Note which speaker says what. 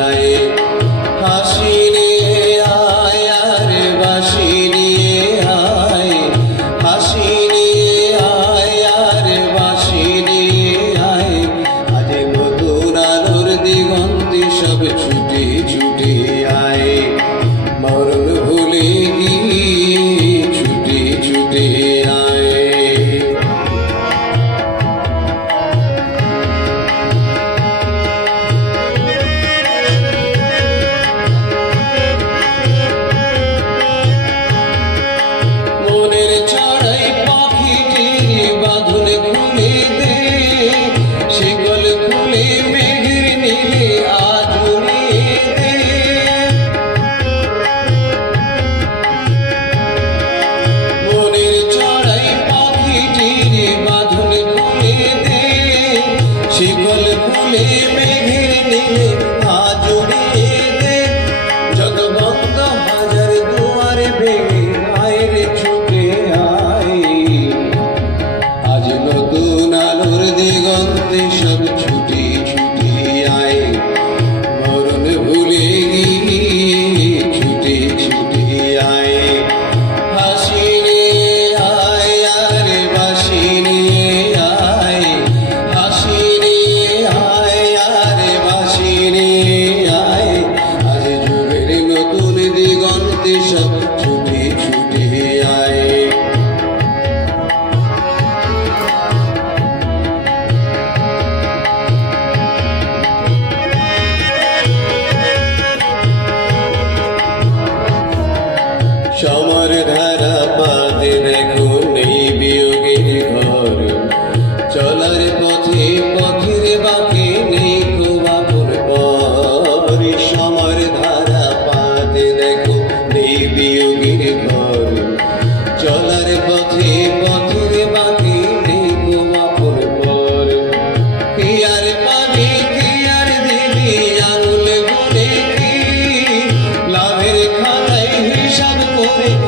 Speaker 1: ai Shabbat Shalom. Yeah.